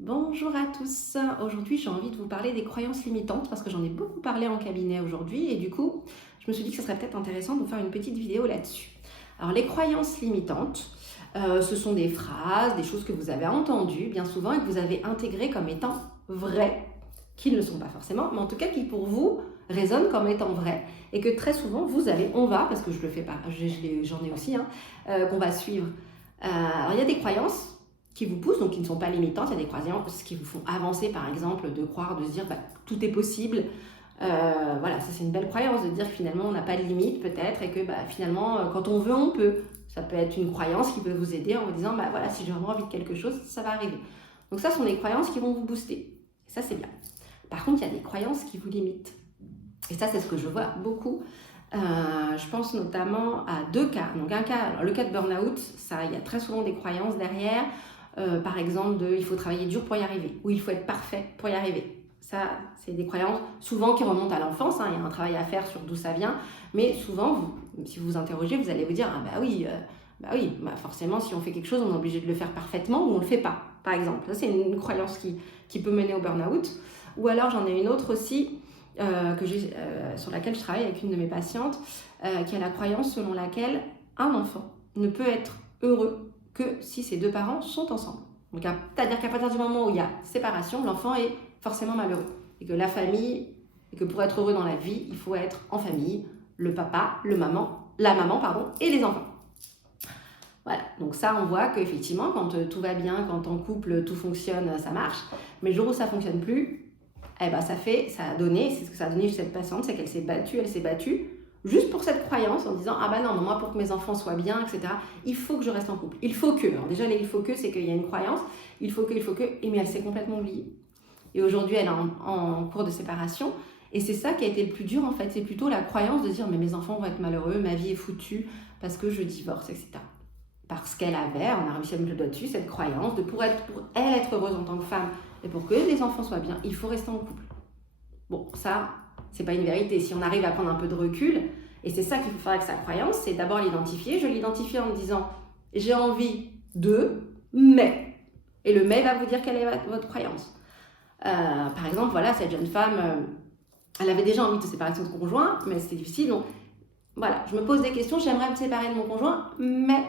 Bonjour à tous. Aujourd'hui, j'ai envie de vous parler des croyances limitantes parce que j'en ai beaucoup parlé en cabinet aujourd'hui et du coup, je me suis dit que ce serait peut-être intéressant de vous faire une petite vidéo là-dessus. Alors, les croyances limitantes, ce sont des phrases, des choses que vous avez entendues bien souvent et que vous avez intégrées comme étant vraies, qui ne le sont pas forcément, mais en tout cas qui pour vous résonnent comme étant vraies et que très souvent vous avez, parce que je le fais pas, j'en ai aussi, qu'on va suivre. Alors, il y a des croyances qui vous poussent, donc qui ne sont pas limitantes. Il y a des croyances qui vous font avancer, par exemple, de croire, de se dire tout est possible. Voilà, ça c'est une belle croyance de dire que finalement on n'a pas de limite peut-être et que finalement quand on veut, on peut. Ça peut être une croyance qui peut vous aider en vous disant voilà, si j'ai vraiment envie de quelque chose, ça va arriver. Donc ça, ce sont des croyances qui vont vous booster. Et ça, c'est bien. Par contre, il y a des croyances qui vous limitent. Et ça, c'est ce que je vois beaucoup. Je pense notamment à deux cas. Donc un cas, alors le cas de burn-out, ça, il y a très souvent des croyances derrière. Par exemple, il faut travailler dur pour y arriver, ou il faut être parfait pour y arriver. Ça, c'est des croyances souvent qui remontent à l'enfance. Il y a un travail à faire sur d'où ça vient. Mais souvent, si vous vous interrogez, vous allez vous dire ah forcément, si on fait quelque chose, on est obligé de le faire parfaitement ou on ne le fait pas, par exemple. Ça, c'est une croyance qui peut mener au burn-out. Ou alors, j'en ai une autre aussi sur laquelle je travaille avec une de mes patientes, qui a la croyance selon laquelle un enfant ne peut être heureux que si ses deux parents sont ensemble. Donc, c'est-à-dire qu'à partir du moment où il y a séparation, l'enfant est forcément malheureux. Et que la famille, et que pour être heureux dans la vie, il faut être en famille, le papa, la maman, et les enfants. Voilà, donc ça on voit qu'effectivement quand tout va bien, quand en couple tout fonctionne, ça marche, mais le jour où ça ne fonctionne plus, ça a donné, c'est ce que ça a donné chez cette patiente, c'est qu'elle s'est battue juste pour cette croyance en disant non, moi pour que mes enfants soient bien, etc., il faut que je reste en couple. Il faut que, alors déjà il faut que, c'est qu'il y a une croyance, il faut que, et mais elle s'est complètement oubliée. Et aujourd'hui elle est en cours de séparation, et c'est ça qui a été le plus dur en fait, c'est plutôt la croyance de dire mais mes enfants vont être malheureux, ma vie est foutue parce que je divorce, etc. Parce qu'elle avait, on a réussi à mettre le doigt dessus, cette croyance de pour elle être heureuse en tant que femme et pour que les enfants soient bien, il faut rester en couple. Bon, ça, c'est pas une vérité. Si on arrive à prendre un peu de recul, et c'est ça qu'il faut faire avec sa croyance, c'est d'abord l'identifier. Je l'identifie en me disant j'ai envie de, mais. Et le mais va vous dire quelle est votre croyance. Par exemple, voilà, cette jeune femme, elle avait déjà envie de se séparer de son conjoint, mais c'était difficile. Donc voilà, je me pose des questions, j'aimerais me séparer de mon conjoint, mais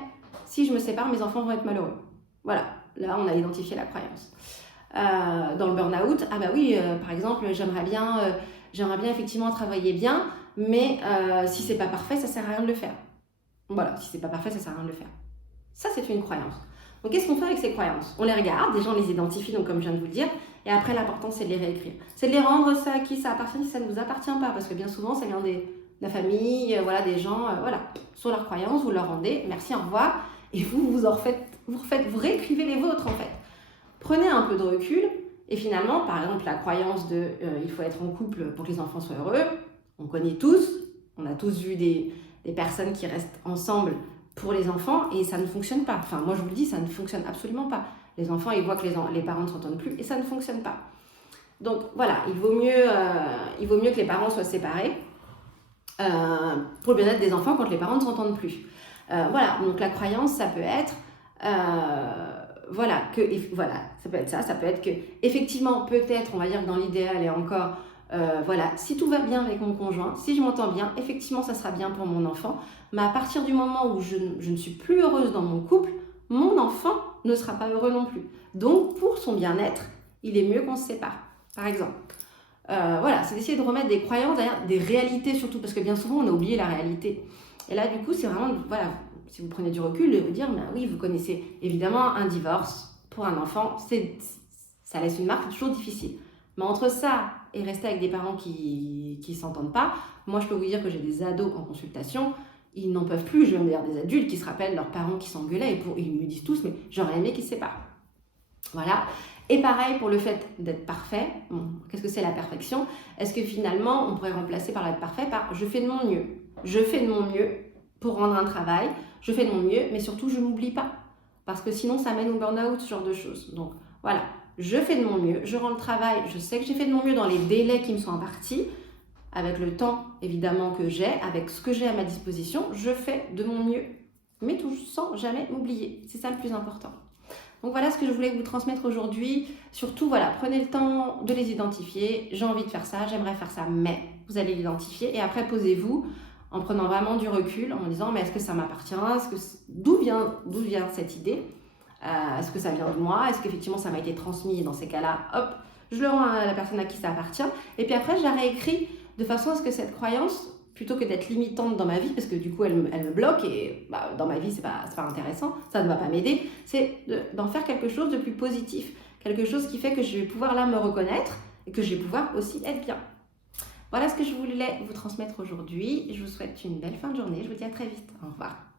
si je me sépare, mes enfants vont être malheureux. Voilà, là on a identifié la croyance. Dans le burn-out, par exemple, j'aimerais bien effectivement travailler bien, mais si c'est pas parfait, ça sert à rien de le faire. Voilà, si c'est pas parfait, ça sert à rien de le faire. Ça, c'est une croyance. Donc, qu'est-ce qu'on fait avec ces croyances? On les regarde, déjà on les identifie, donc comme je viens de vous le dire, et après l'important c'est de les réécrire. C'est de les rendre ça à qui ça appartient, si ça ne vous appartient pas, parce que bien souvent ça vient de la famille, des gens, sur leurs croyances, vous leur rendez, merci, au revoir, et vous réécrivez les vôtres en fait. Prenez un peu de recul et finalement, par exemple, la croyance de il faut être en couple pour que les enfants soient heureux, on connaît tous, on a tous vu des personnes qui restent ensemble pour les enfants et ça ne fonctionne pas. Enfin, moi je vous le dis, ça ne fonctionne absolument pas. Les enfants, ils voient que les parents ne s'entendent plus et ça ne fonctionne pas. Donc voilà, il vaut mieux que les parents soient séparés pour le bien-être des enfants quand les parents ne s'entendent plus. Voilà, donc la croyance, ça peut être ça peut être ça peut être que effectivement peut-être on va dire que dans l'idéal et encore si tout va bien avec mon conjoint, si je m'entends bien, effectivement ça sera bien pour mon enfant, mais à partir du moment où je ne suis plus heureuse dans mon couple, mon enfant ne sera pas heureux non plus. Donc pour son bien-être, il est mieux qu'on se sépare, par exemple. C'est d'essayer de remettre des croyances derrière des réalités surtout, parce que bien souvent on a oublié la réalité. Et là du coup c'est vraiment, si vous prenez du recul, de vous dire, oui, vous connaissez évidemment un divorce pour un enfant, ça laisse une marque, c'est toujours difficile. Mais entre ça et rester avec des parents qui ne s'entendent pas, moi je peux vous dire que j'ai des ados en consultation, ils n'en peuvent plus, je veux dire des adultes qui se rappellent leurs parents qui s'engueulaient et ils me disent tous, mais j'aurais aimé qu'ils se séparent. Voilà. Et pareil pour le fait d'être parfait. Qu'est-ce que c'est la perfection? Est-ce que finalement on pourrait remplacer par l'être parfait par je fais de mon mieux? Je fais de mon mieux pour rendre un travail, je fais de mon mieux, mais surtout je m'oublie pas. Parce que sinon ça mène au burn-out, ce genre de choses. Donc voilà, je fais de mon mieux, je rends le travail, je sais que j'ai fait de mon mieux dans les délais qui me sont impartis, avec le temps évidemment que j'ai, avec ce que j'ai à ma disposition, je fais de mon mieux. Mais tout sans jamais m'oublier, c'est ça le plus important. Donc voilà ce que je voulais vous transmettre aujourd'hui. Surtout, voilà, prenez le temps de les identifier. J'ai envie de faire ça, j'aimerais faire ça, mais vous allez l'identifier. Et après, posez-vous en prenant vraiment du recul, en disant, mais est-ce que ça m'appartient? D'où vient cette idée? Est-ce que ça vient de moi? Est-ce qu'effectivement ça m'a été transmis? Et dans ces cas-là, hop, je le rends à la personne à qui ça appartient. Et puis après, je la réécris de façon à ce que cette croyance, plutôt que d'être limitante dans ma vie, parce que du coup elle me bloque et dans ma vie c'est pas intéressant, ça ne va pas m'aider, c'est d'en faire quelque chose de plus positif, quelque chose qui fait que je vais pouvoir là me reconnaître et que je vais pouvoir aussi être bien. Voilà ce que je voulais vous transmettre aujourd'hui. Je vous souhaite une belle fin de journée. Je vous dis à très vite. Au revoir.